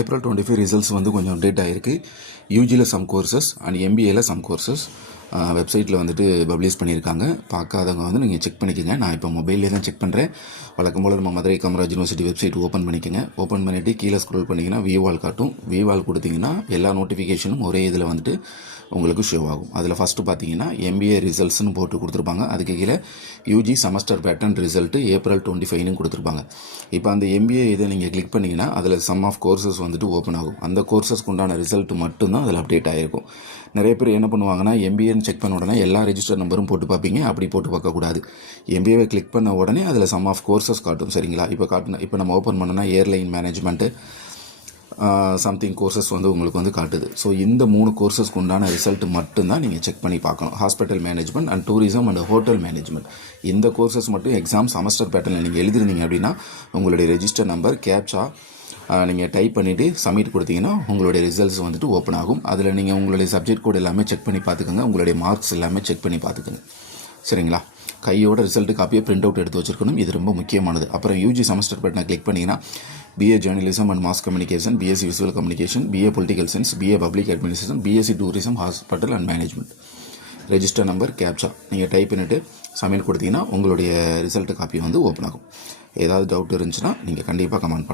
April 25 results வந்து கொஞ்சம் update ஆகிருக்கு. யூஜியில் சம் கோர்சஸ் அண்ட் எம்பிஏல சம் கோர்சஸ் வெப்சைட்டில் வந்துட்டு பப்ளிஷ் பண்ணியிருக்காங்க. பார்க்காதவங்க வந்து நீங்கள் செக் பண்ணிக்கோங்க. நான் இப்போ மொபைல்லே தான் செக் பண்ணுறேன். வழக்கம் போல் நம்ம Madurai Kamaraj university website open பண்ணிக்கோங்க. ஓப்பன் பண்ணிவிட்டு கீழே ஸ்க்ரோல் பண்ணிங்கன்னா விவால் காட்டும். விவால் கொடுத்தீங்கன்னா எல்லா நோட்டிஃபிகேஷனும் ஒரே இதில் வந்துட்டு உங்களுக்கு ஷோ ஆகும். அதில் ஃபஸ்ட்டு பார்த்தீங்கன்னா எம்பிஏ ரிசல்ட்ஸ்னு போட்டு கொடுத்துருப்பாங்க. அதுக்கு கீழே UG semester pattern result April 25ன்னு கொடுத்துருப்பாங்க. இப்போ அந்த எம்பிஏ இதை நீங்கள் கிளிக் பண்ணிங்கன்னா அதில் சம் ஆஃப் கோர்சஸ் வந்துட்டு ஓப்பன் ஆகும். அந்த கோர்சஸ்க்கு உண்டான ரிசல்ட் மட்டும்தான் அதில் அப்டேட் ஆகிருக்கும். நிறைய பேர் என்ன பண்ணுவாங்கன்னா எம்பிஏன்னு செக் பண்ண உடனே எல்லா ரெஜிஸ்டர் நம்பரும் போட்டு பார்ப்பீங்க. அப்படி போட்டு பார்க்கக்கூடாது. எம்பிஏவை கிளிக் பண்ண உடனே அதில் சம் ஆஃப் கோர்சஸ் காட்டும். சரிங்களா? இப்போ நம்ம ஓப்பன் பண்ணோன்னா ஏர்லைன் மேனேஜ்மெண்ட்டு சம்திங் கோர்சஸ் வந்து உங்களுக்கு வந்து காட்டுது. ஸோ இந்த 3 கோர்சஸ்க்கு உண்டான ரிசல்ட் மட்டும்தான் நீங்கள் செக் பண்ணி பார்க்கணும். Hospital management and tourism and hotel management இந்த கோர்சஸ் மட்டும் எக்ஸாம் செமஸ்டர் பேட்டர்னில் நீங்கள் எழுதிருந்தீங்க அப்படின்னா உங்களுடைய ரெஜிஸ்டர் நம்பர் கேப்சா நீங்கள் டைப் பண்ணிவிட்டு சப்மிட் கொடுத்தீங்கன்னா உங்களுடைய ரிசல்ட்ஸ் வந்துட்டு ஓப்பன் ஆகும். அதில் நீங்கள் உங்களுடைய சப்ஜெக்ட் கோட் எல்லாமே செக் பண்ணி பார்த்துக்கோங்க. உங்களுடைய மார்க்ஸ் எல்லாமே செக் பண்ணி பார்த்துக்கோங்க. சரிங்களா? கையோட ரிசல்ட் காப்பியை பிரிண்ட் அவுட் எடுத்து வச்சுருக்கணும். இது ரொம்ப முக்கியமானது. அப்புறம் யூஜி செமஸ்டர் பேட்டர்னை கிளிக் பண்ணிங்கன்னா BA journalism and mass communication, BSc visual communication, BA political science, BA public administration, BSc tourism, hospital and management. Register number captcha நீங்கள் டைப் பண்ணிவிட்டு சப்மிட் கொடுத்தீங்கன்னா உங்களுடைய ரிசல்ட் காப்பி வந்து ஓப்பன் ஆகும். ஏதாவது டவுட் இருந்துச்சுன்னா நீங்கள் கண்டிப்பாக கமெண்ட் பண்ணுங்கள்.